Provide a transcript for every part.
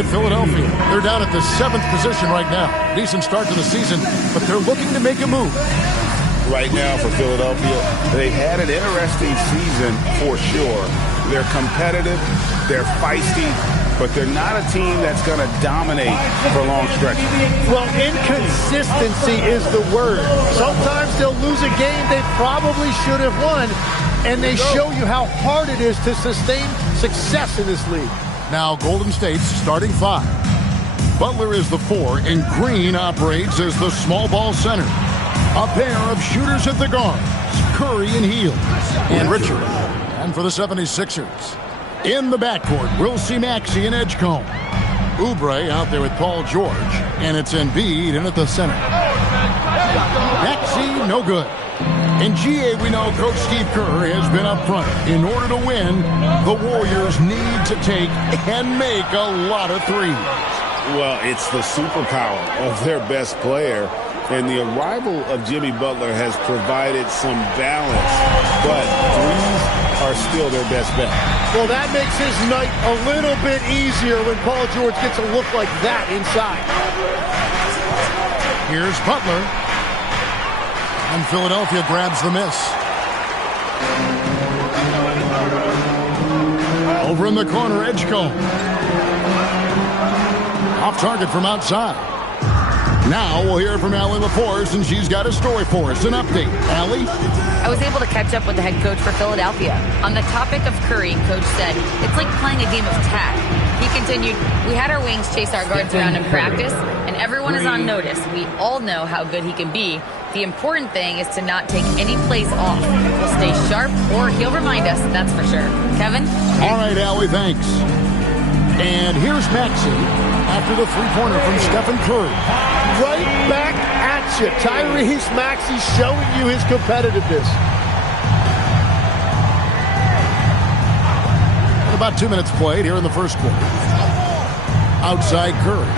at Philadelphia. They're down at the 7th position right now. Decent start to the season, but they're looking to make a move. Right now for Philadelphia, they've had an interesting season for sure. They're competitive, they're feisty, but they're not a team that's going to dominate for long stretches. Well, inconsistency is the word. Sometimes they'll lose a game they probably should have won, and they show you how hard it is to sustain success in this league. Now Golden State's starting 5. Butler is the 4, and Green operates as the small ball center. A pair of shooters at the guards, Curry and Hield, and Richard. And for the 76ers, in the backcourt, we'll see Maxey and Edgecombe. Oubre out there with Paul George, and it's Embiid in at the center. Maxey, no good. In GA, we know Coach Steve Kerr has been up front. In order to win, the Warriors need to take and make a lot of threes. Well, it's the superpower of their best player, and the arrival of Jimmy Butler has provided some balance, but threes are still their best bet. Well, that makes his night a little bit easier when Paul George gets a look like that inside. Here's Butler. And Philadelphia grabs the miss. Over in the corner, Edgecombe. Off target from outside. Now we'll hear from Allie LaForce, and she's got a story for us. An update. Allie? I was able to catch up with the head coach for Philadelphia. On the topic of Curry, Coach said, it's like playing a game of tag. He continued, we had our wings chase our guards around in practice, and everyone is on notice. We all know how good he can be. The important thing is to not take any plays off. We'll stay sharp, or he'll remind us, that's for sure. Kevin? All right, Allie, thanks. And here's Maxey after the three-pointer from Stephen Curry. Right back at you. Tyrese Maxey showing you his competitiveness. And about 2 minutes played here in the first quarter. Outside Curry.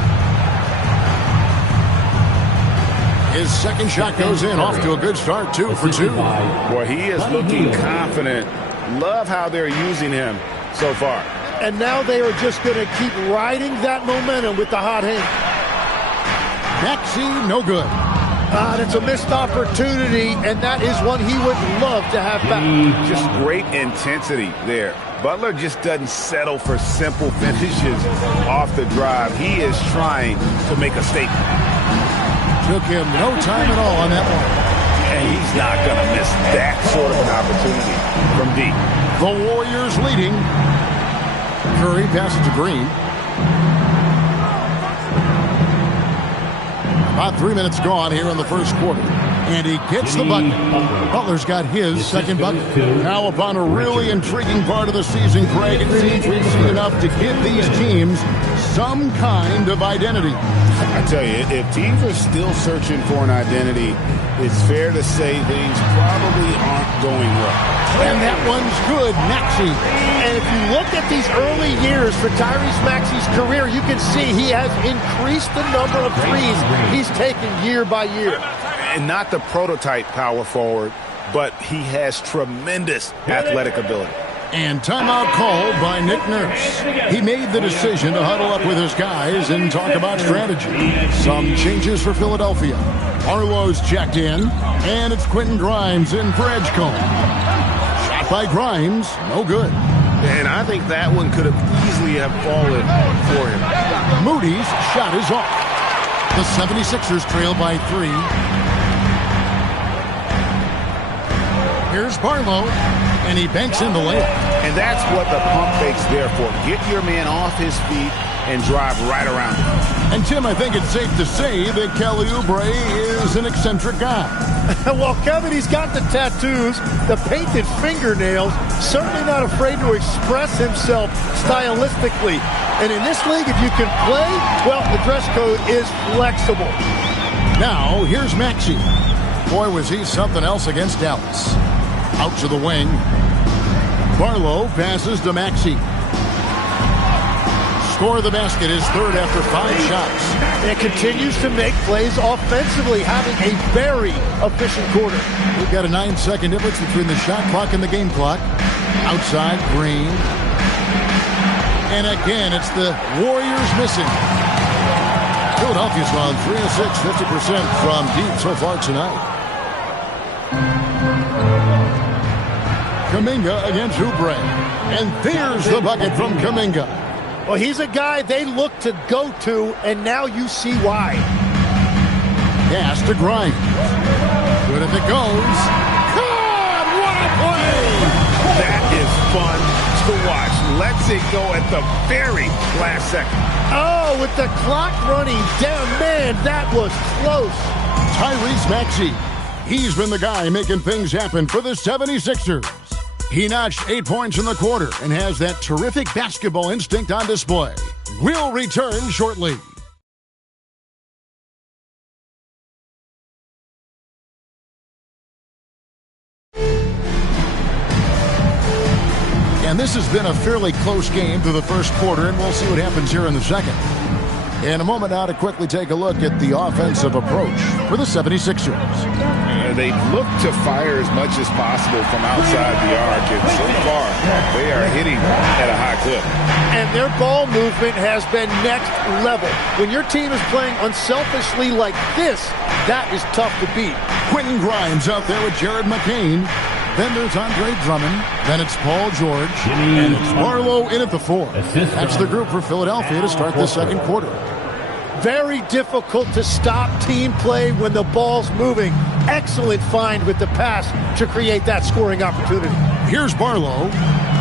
His second shot goes in, off to a good start, 2 for 2. Boy, he is looking confident. Love how they're using him so far. And now they are just going to keep riding that momentum with the hot hand. Maxey, no good. It's a missed opportunity, and that is one he would love to have back. Just great intensity there. Butler just doesn't settle for simple finishes off the drive. He is trying to make a statement. Took him no time at all on that one. And he's not going to miss that sort of an opportunity from deep. The Warriors leading. Curry passes to Green. About 3 minutes gone here in the first quarter. And he gets the bucket. Butler's got his second bucket. Now upon a really intriguing part of the season, Craig, it seems we've seen enough to give these teams some kind of identity. I tell you, if teams are still searching for an identity, it's fair to say things probably aren't going well. And that one's good, Maxey. And if you look at these early years for Tyrese Maxey's career, you can see he has increased the number of threes he's taken year by year. And not the prototype power forward, but he has tremendous athletic ability. And timeout called by Nick Nurse. He made the decision to huddle up with his guys and talk about strategy. Some changes for Philadelphia. Arlo's checked in, and it's Quentin Grimes in for Edgecombe. Shot by Grimes, no good. And I think that one could have easily have fallen for him. Moody's shot is off. The 76ers trail by 3. Here's Barlow, and he banks in the layup. And that's what the pump fake's there for. Get your man off his feet and drive right around him. And, Tim, I think it's safe to say that Kelly Oubre is an eccentric guy. Well, Kevin, he's got the tattoos, the painted fingernails, certainly not afraid to express himself stylistically. And in this league, if you can play, well, the dress code is flexible. Now, here's Maxey. Boy, was he something else against Dallas. Out to the wing. Barlow passes to Maxey. Score the basket, his third after 5 shots. And continues to make plays offensively, having a very efficient quarter. We've got a 9-second difference between the shot clock and the game clock. Outside, Green. And again, it's the Warriors missing. Philadelphia's gone 3 of 6, 50% from deep so far tonight. Kuminga against Oubre. And there's the bucket from Kuminga. Well, he's a guy they look to go to, and now you see why. Pass to Grimes. Good if it goes. God, what a play! That is fun to watch. Lets it go at the very last second. Oh, with the clock running down, man, that was close. Tyrese Maxey. He's been the guy making things happen for the 76ers. He notched 8 points in the quarter and has that terrific basketball instinct on display. We'll return shortly. And this has been a fairly close game through the first quarter, and we'll see what happens here in the second. In a moment now to quickly take a look at the offensive approach for the 76ers. They look to fire as much as possible from outside the arc, and so far they are hitting at a high clip. And their ball movement has been next level. When your team is playing unselfishly like this, that is tough to beat. Quentin Grimes out there with Jared McCain. Then there's Andre Drummond. Then it's Paul George. And it's Barlow in at the 4. That's the group for Philadelphia to start the second quarter. Very difficult to stop team play when the ball's moving. Excellent find with the pass to create that scoring opportunity. Here's Barlow.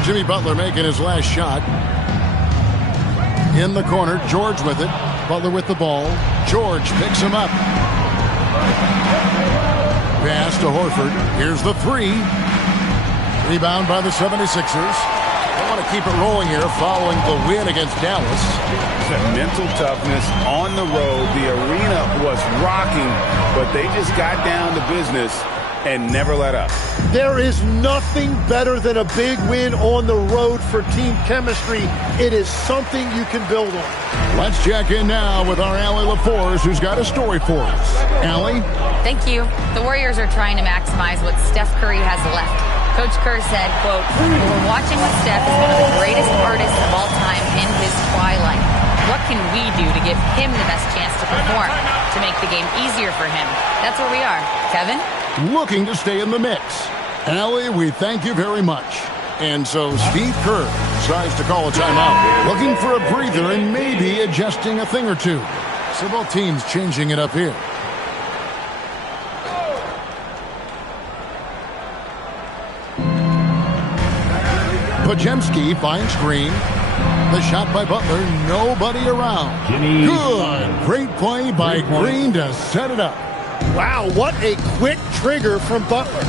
Jimmy Butler making his last shot. In the corner, George with it. Butler with the ball. George picks him up. Pass to Horford. Here's the 3. Rebound by the 76ers. They want to keep it rolling here following the win against Dallas. Mental toughness on the road. The arena was rocking, but they just got down to business and never let up. There is nothing better than a big win on the road for team chemistry. It is something you can build on. Let's check in now with our Allie LaForce, who's got a story for us. Allie? Thank you. The Warriors are trying to maximize what Steph Curry has left. Coach Kerr said, quote, "We're watching what Steph is one of the greatest artists of all time in his twilight. What can we do to give him the best chance to perform, to make the game easier for him?" That's where we are. Kevin? Looking to stay in the mix. Allie, we thank you very much. And so Steve Kerr decides to call a timeout, looking for a breather and maybe adjusting a thing or two. So both teams changing it up here. Podziemski finds Green. The shot by Butler, nobody around. Good. Great play by Green to set it up. Wow, what a quick trigger from Butler.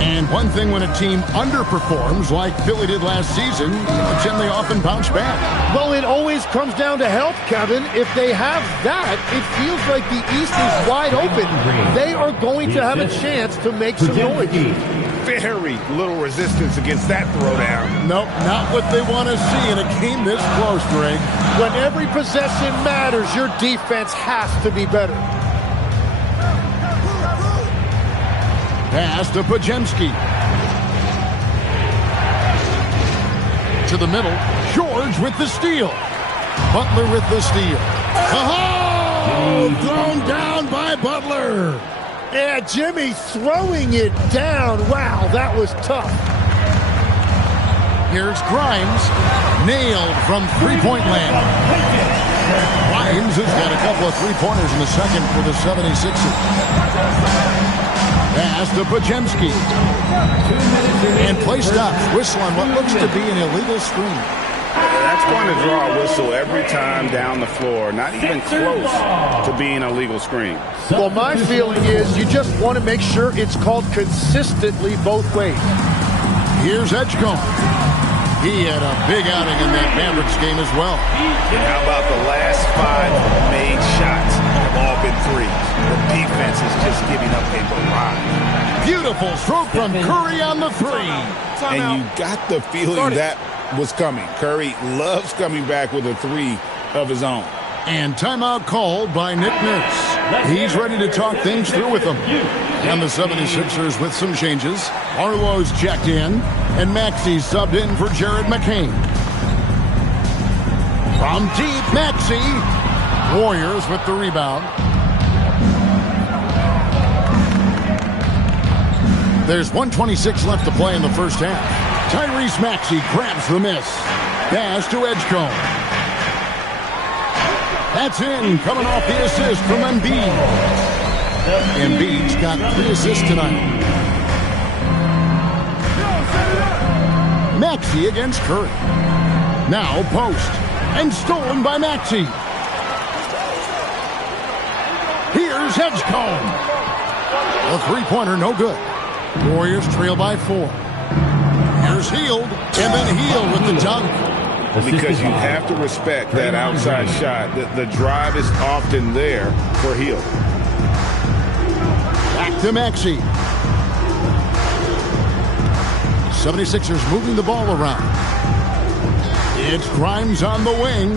And one thing when a team underperforms like Philly did last season, then they often bounce back. Well, it always comes down to health, Kevin. If they have that, it feels like the East is wide open. They are going to have a chance to make some noise. Very little resistance against that throwdown. Nope, not what they want to see in a game this close, Greg. When every possession matters, your defense has to be better. Pass to Podziemski. To the middle. George with the steal. Butler with the steal. Oh! Thrown down by Butler. Yeah, Jimmy throwing it down. Wow, that was tough. Here's Grimes. Nailed from three-point land. Grimes has got a couple of three-pointers in the second for the 76ers. Pass to Podziemski. And play stops. Whistle on what looks to be an illegal screen. That's going to draw a whistle every time down the floor. Not even close to being a legal screen. Well, my feeling is you just want to make sure it's called consistently both ways. Here's Edgecombe. He had a big outing in that Mavericks game as well. And how about the last 5 made shots have all been threes? The defense is just giving up a barrage. Beautiful stroke from Curry on the 3. And you got the feeling that was coming. Curry loves coming back with a 3 of his own. And timeout called by Nick Nurse. He's ready to talk things through with them. And the 76ers with some changes. Barlow's checked in, and Maxey's subbed in for Jared McCain. From deep, Maxey. Warriors with the rebound. There's 1:26 left to play in the first half. Tyrese Maxey grabs the miss. Pass to Edgecombe. That's in, coming off the assist from Embiid. Embiid's got 3 assists tonight. Maxey against Curry. Now post. And stolen by Maxey. Here's Edgecombe. A three-pointer, no good. Warriors trail by 4. Here's Hield, and then Hield with the dunk. Because you have to respect that outside shot. The drive is often there for Hield. Back to Maxey. 76ers moving the ball around. It's Grimes on the wing.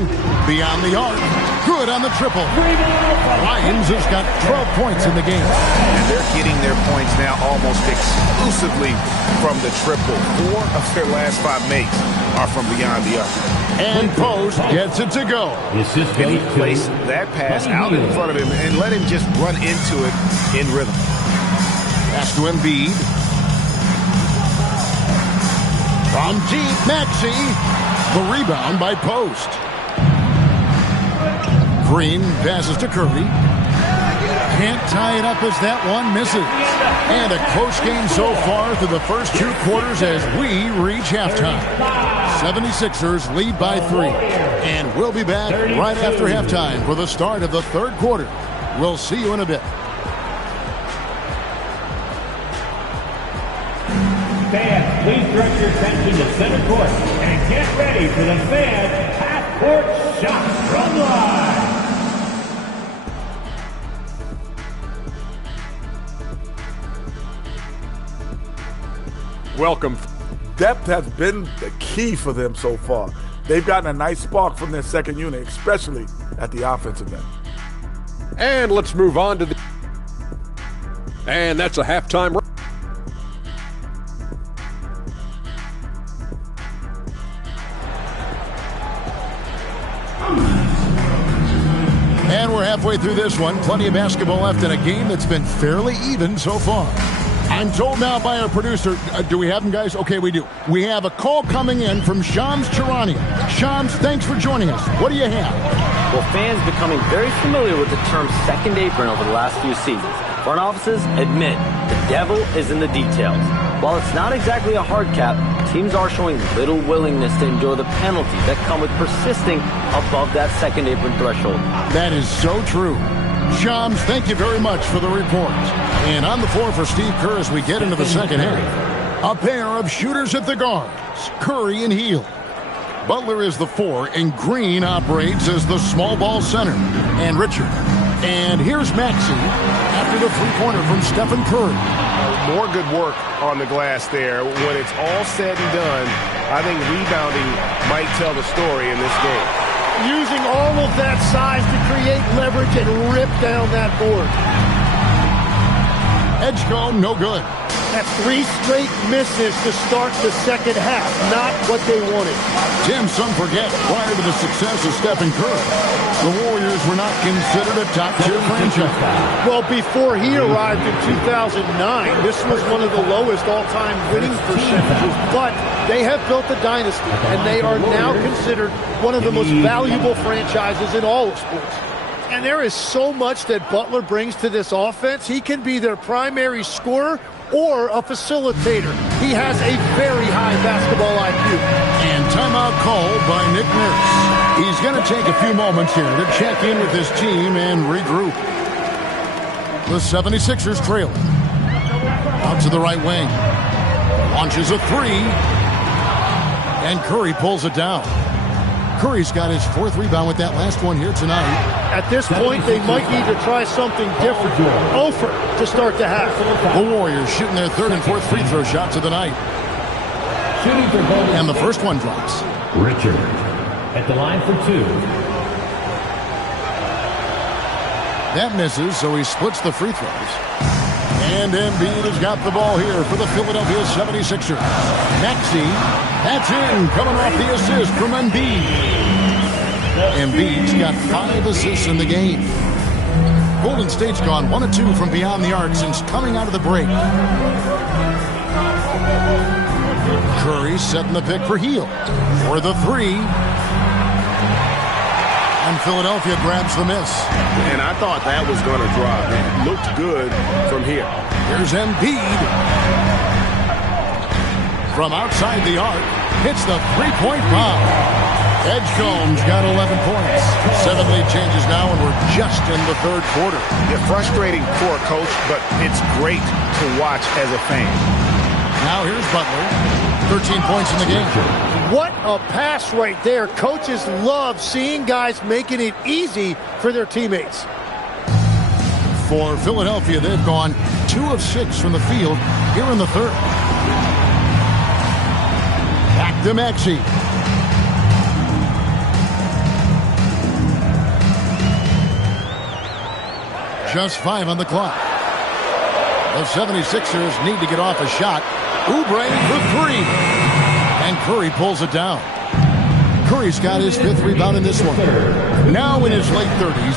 Beyond the arc. Good on the triple. Grimes has got 12 points in the game. And they're getting their points now almost exclusively from the triple. 4 of their last 5 makes are from beyond the arc. And Post gets it to go. Can he place that pass out in front of him and let him just run into it in rhythm? Pass to Embiid. From deep, Maxey. The rebound by Post. Green passes to Curry. Can't tie it up as that one misses. And a close game so far through the first 2 quarters as we reach halftime. 76ers lead by 3. And we'll be back right after halftime for the start of the 3rd quarter. We'll see you in a bit. Fans, please direct your attention to center court and get ready for the fan half-court shot from line. Welcome. Depth has been the key for them so far. They've gotten a nice spark from their second unit, especially at the offensive end. And let's move on to the... And that's a halftime... And we're halfway through this one. Plenty of basketball left in a game that's been fairly even so far. I'm told now by our producer, do we have him, guys? Okay, we do. We have a call coming in from Shams Charania. Shams, thanks for joining us. What do you have? Well, fans becoming very familiar with the term second apron over the last few seasons. Front offices admit the devil is in the details. While it's not exactly a hard cap, teams are showing little willingness to endure the penalties that come with persisting above that second apron threshold. That is so true. Shams, thank you very much for the report. And on the floor for Steve Kerr as we get into the second half. A pair of shooters at the guards, Curry and Hield. Butler is the 4, and Green operates as the small ball center. And Richard. And here's Maxey after the three-pointer from Stephen Curry. More good work on the glass there. When it's all said and done, I think rebounding might tell the story in this game. Using all of that size to create leverage and rip down that board. Edgecombe, no good. That's 3 straight misses to start the second half. Not what they wanted. Tim, some forget, prior to the success of Stephen Curry, the Warriors were not considered a top-tier franchise. Well, before he arrived in 2009, this was one of the lowest all-time winning percentages. But they have built a dynasty, and they are now considered one of the most valuable franchises in all of sports. And there is so much that Butler brings to this offense. He can be their primary scorer or a facilitator. He has a very high basketball IQ. And timeout called by Nick Nurse. He's going to take a few moments here to check in with his team and regroup. The 76ers trailing. Out to the right wing. Launches a 3. And Curry pulls it down. Curry's got his 4th rebound with that last one here tonight. At this point, they might need to try something different. Over to start the half. The Warriors shooting their 3rd and 4th free throw shots of the night. And the first one drops. Richard at the line for 2. That misses, so he splits the free throws. And Embiid has got the ball here for the Philadelphia 76ers. Maxey, that's in, coming off the assist from Embiid. Embiid's got 5 assists in the game. Golden State's gone 1 of 2 from beyond the arc since coming out of the break. Curry setting the pick for Hield for the 3. And Philadelphia grabs the miss. And I thought that was going to drop. It looked good from here. Here's Embiid. From outside the arc, hits the 3-point bomb. Edgecombe's got 11 points. 7 lead changes now, and we're just in the third quarter. They're frustrating for a coach, but it's great to watch as a fan. Now here's Butler. 13 points in the game. What a pass right there. Coaches love seeing guys making it easy for their teammates. For Philadelphia, they've gone 2 of 6 from the field here in the third. Back to Maxey. Just 5 on the clock. The 76ers need to get off a shot. Oubre for 3. And Curry pulls it down. Curry's got his 5th rebound in this one. Now in his late 30s,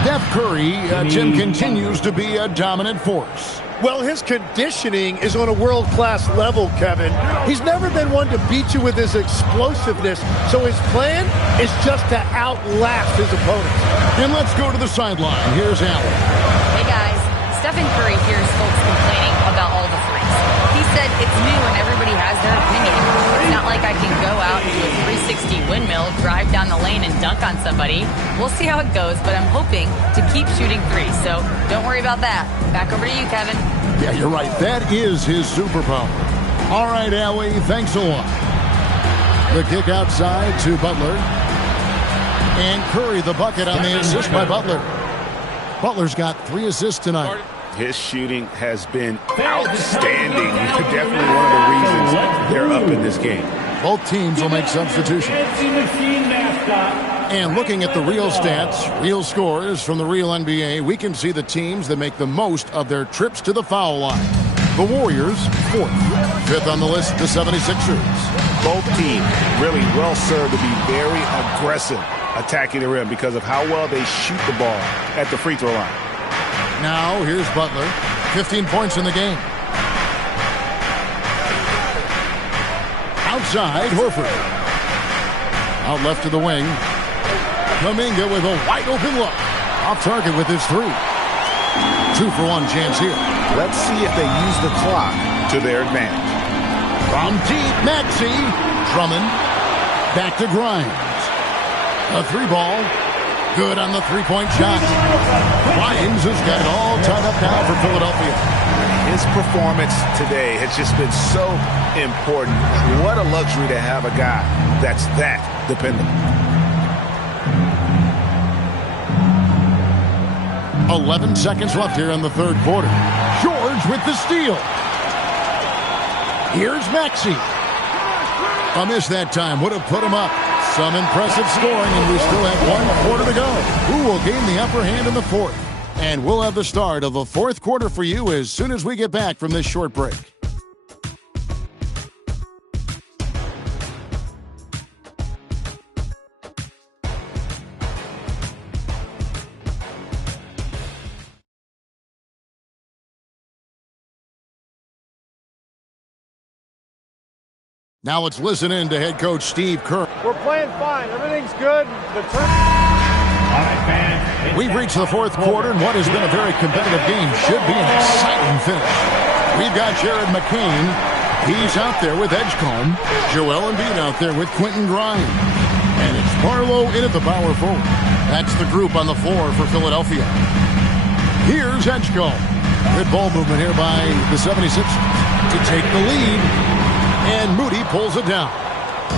Steph Curry, Tim, continues to be a dominant force. Well, his conditioning is on a world-class level, Kevin. He's never been one to beat you with his explosiveness, so his plan is just to outlast his opponents. And let's go to the sideline. Here's Allen. Hey, guys. Stephen Curry hears folks complaining about all the threes. He said it's new and everybody has their opinion. It's not like I can go out and do a 360 windmill, drive down the lane, and dunk on somebody. We'll see how it goes, but I'm hoping to keep shooting threes, so don't worry about that. Back over to you, Kevin. Yeah, you're right. That is his superpower. All right, Allie, thanks a lot. The kick outside to Butler. And Curry the bucket on the assist by Butler. Butler's got 3 assists tonight. His shooting has been outstanding. Definitely one of the reasons they're up in this game. Both teams will make substitutions. And looking at the real stats, real scores from the real NBA, we can see the teams that make the most of their trips to the foul line. The Warriors, 4th. 5th on the list, the 76ers. Both teams really well served to be very aggressive attacking the rim because of how well they shoot the ball at the free throw line. Now, here's Butler. 15 points in the game. Outside, Horford. Out left to the wing. Kuminga with a wide-open look. Off target with his 3. 2 for 1 chance here. Let's see if they use the clock to their advantage. From deep, Maxey. Drummond. Back to Grimes. A 3-ball. Good on the 3-point shot. Grimes has got it all tied up now for Philadelphia. His performance today has just been so important. What a luxury to have a guy that's that dependable. 11 seconds left here in the third quarter. George with the steal. Here's Maxey. A miss that time would have put him up. Some impressive scoring, and we still have 1 quarter to go. Who will gain the upper hand in the 4th? And we'll have the start of the 4th quarter for you as soon as we get back from this short break. Now let's listen in to head coach Steve Kerr. We're playing fine. Everything's good. We've reached the 4th quarter, and what has been a very competitive game should be an exciting finish. We've got Jared McCain. He's out there with Edgecombe. Joel Embiid out there with Quentin Grimes. And it's Barlow in at the power forward. That's the group on the floor for Philadelphia. Here's Edgecombe. Good ball movement here by the 76ers to take the lead. And Moody pulls it down.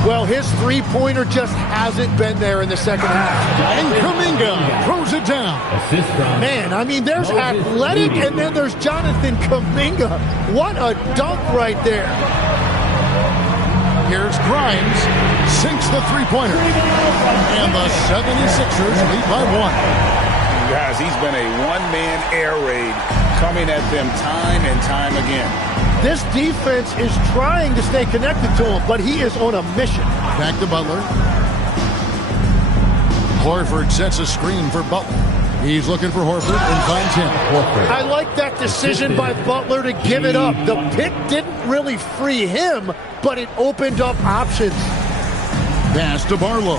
Well, his 3-pointer just hasn't been there in the second half. And Kuminga throws it down. Man, I mean, there's athletic, and then there's Jonathan Kuminga. What a dunk right there. Here's Grimes. Sinks the 3-pointer. And the 76ers lead by 1. Guys, he's been a one-man air raid coming at them time and time again. This defense is trying to stay connected to him, but he is on a mission. Back to Butler. Horford sets a screen for Butler. He's looking for Horford and finds him. I like that decision by Butler to give it up. The pick didn't really free him, but it opened up options. Pass to Barlow.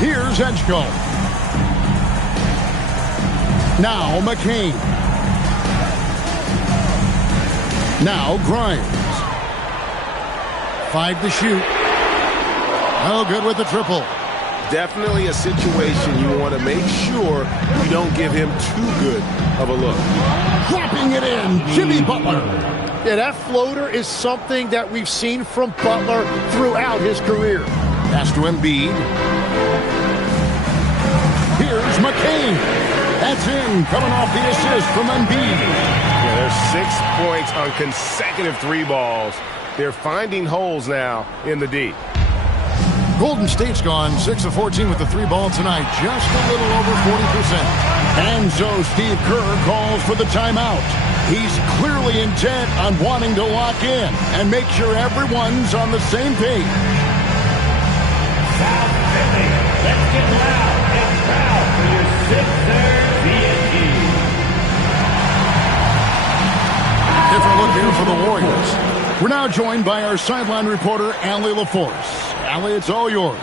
Here's Edgecombe. Now McCain. Now Grimes. 5 to shoot. Oh, good with the triple. Definitely a situation you want to make sure you don't give him too good of a look. Dropping it in, Jimmy Butler. Yeah, that floater is something that we've seen from Butler throughout his career. Pass to Embiid. Here's McCain. That's in, coming off the assist from Embiid. Yeah, there's 6 points on consecutive 3 balls. They're finding holes now in the D. Golden State's gone 6 of 14 with the 3 ball tonight, just a little over 40%. And so Steve Kerr calls for the timeout. He's clearly intent on wanting to lock in and make sure everyone's on the same page. South Philly, let's get loud and proud for your 6-3 BNG. Different look here for the Warriors. We're now joined by our sideline reporter, Allie LaForce. Allie, it's all yours.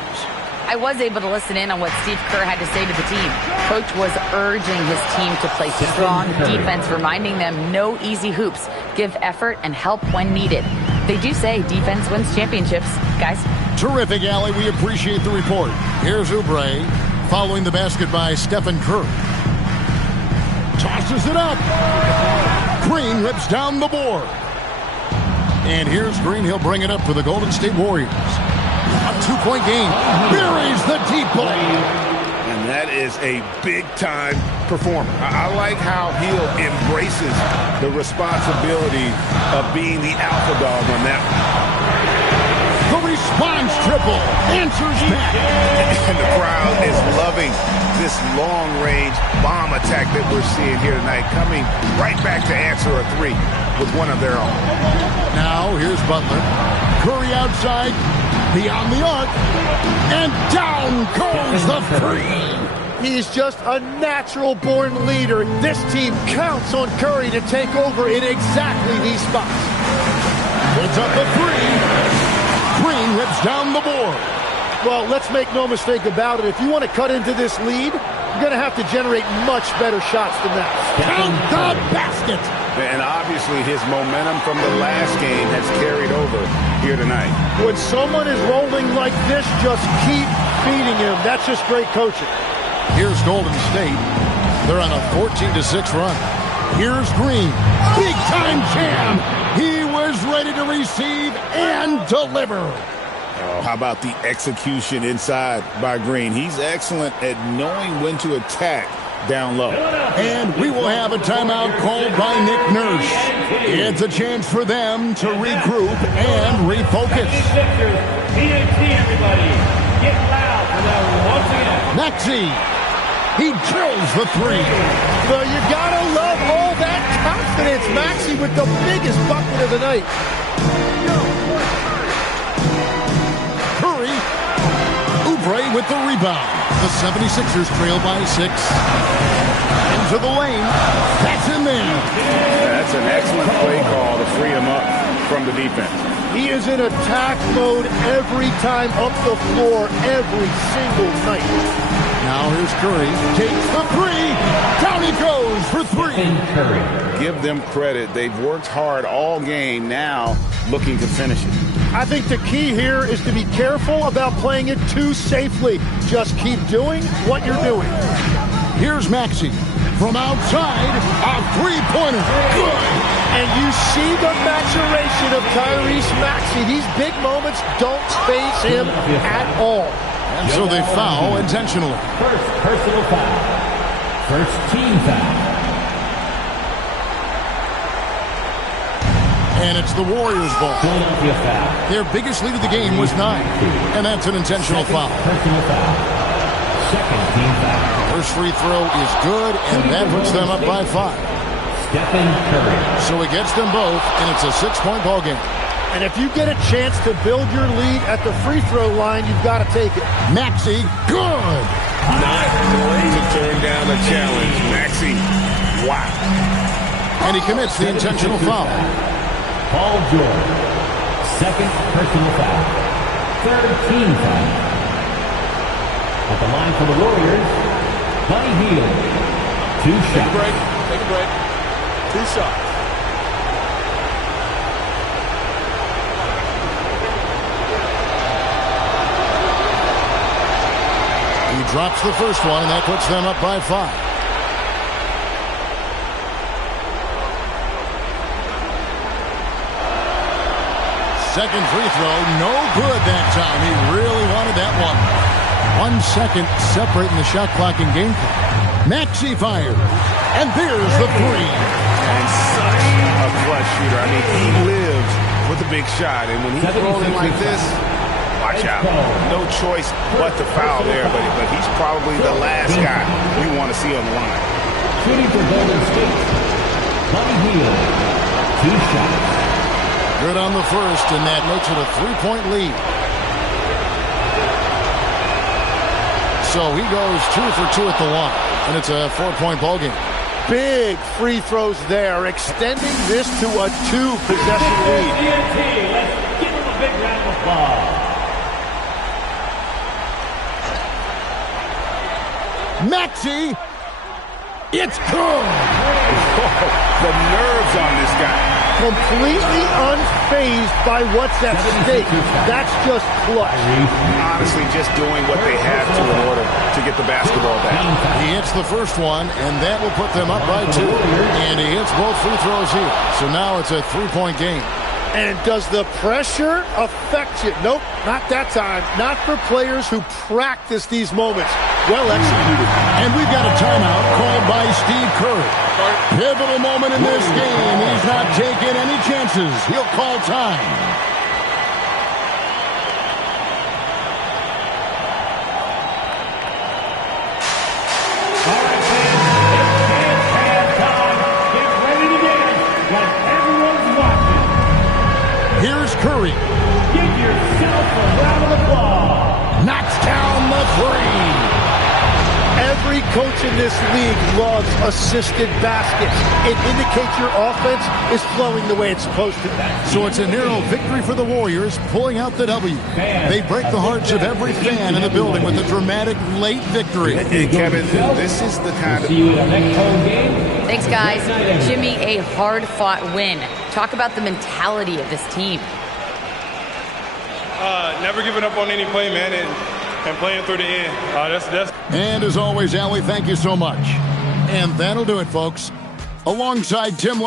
I was able to listen in on what Steve Kerr had to say to the team. Coach was urging his team to play strong defense, reminding them no easy hoops, give effort and help when needed. They do say defense wins championships, guys. Terrific, Allie. We appreciate the report. Here's Oubre, following the basket by Stephen Curry. Tosses it up. Green rips down the board. And here's Green. He'll bring it up for the Golden State Warriors. A 2-point game. Buries the deep ball. And that is a big-time performer. I like how Hill embraces the responsibility of being the alpha dog on that one. The response triple answers back. And the crowd is loving this long-range bomb attack that we're seeing here tonight, coming right back to answer a 3 with one of their own. Now here's Butler. Curry outside, beyond the arc, and down goes the 3. He's just a natural-born leader. This team counts on Curry to take over in exactly these spots. Puts up the 3. Green rips down the board. Well, let's make no mistake about it. If you want to cut into this lead, you're going to have to generate much better shots than that. Count the basket. And obviously his momentum from the last game has carried over here tonight. When someone is rolling like this, just keep feeding him. That's just great coaching. Here's Golden State. They're on a 14-6 run. Here's Green. Big-time jam. He was ready to receive and deliver. Oh, how about the execution inside by Green? He's excellent at knowing when to attack down low. And we will have a timeout called by Nick Nurse. It's a chance for them to regroup and refocus. BNG, everybody. Get loud for them once again. Maxey. He drills the 3. Well, you gotta love all that confidence. Maxey with the biggest bucket of the night. Curry. Oubre with the rebound. The 76ers trail by 6. Into the lane. That's in there. That's an excellent play call to free him up from the defense. He is in attack mode every time up the floor, every single night. Now here's Curry. Takes the 3. Down he goes for 3. Give them credit. They've worked hard all game, now looking to finish it. I think the key here is to be careful about playing it too safely. Just keep doing what you're doing. Here's Maxey. From outside, a 3-pointer. Good. And you see the maturation of Tyrese Maxey. These big moments don't faze him at all. And so they foul intentionally. First personal foul. First team foul. And it's the Warriors' ball. Philadelphia foul. Their biggest lead of the game was 9. And that's an intentional foul. Personal foul. Second team foul. First free throw is good, and that puts them up by 5. Stephen Curry. So he gets them both, and it's a 6-point ball game. And if you get a chance to build your lead at the free throw line, you've got to take it. Maxey, good. Not going to turn down a challenge. Maxey, wow. And he commits the intentional foul. Paul George, second personal foul. Third team foul. At the line for the Warriors, Buddy Hield. 2 shots. Take a break. Take a break. 2 shots. He drops the first one, and that puts them up by 5. Second free throw, no good that time. He really wanted that one. 1 second separating the shot clock and game clock. Maxey fires, and there's the 3. And such a clutch shooter. I mean, he lives for the big shot, and when he's rolling like this, watch out. No choice but to foul there, but he's probably the last guy you want to see on the line. Shooting for Golden State, Buddy Hield. 2 shots. Good on the first, and that makes it a 3-point lead. So he goes 2 for 2 at the line, and it's a 4-point ball game. Big free throws there, extending this to a 2-possession lead. Let's give him a big round of applause. Maxey, it's good. The nerves on this guy. Completely unfazed by what's at stake. That's just clutch. Honestly, just doing what they have to in order to get the basketball back. He hits the first one, and that will put them up by 2. And he hits both free throws here. So now it's a 3-point game. And does the pressure affect you? Nope, not that time. Not for players who practice these moments. Well executed. And we've got a timeout called by Steve Kerr. Pivotal moment in this game. He's not taking any chances. He'll call time. Here's Curry. Give yourself a round of applause. Knocks down the 3. Every coach in this league loves assisted baskets. It indicates your offense is flowing the way it's supposed to. So it's a narrow victory for the Warriors, pulling out the W. They break the hearts of every fan in the building with a dramatic late victory. Hey, Kevin, this is the kind of... See you in the next home game. Thanks, guys. Jimmy, a hard-fought win. Talk about the mentality of this team. Never giving up on any play, man, and playing through the end. That's. And as always, Allie, thank you so much. And that'll do it, folks. Alongside Tim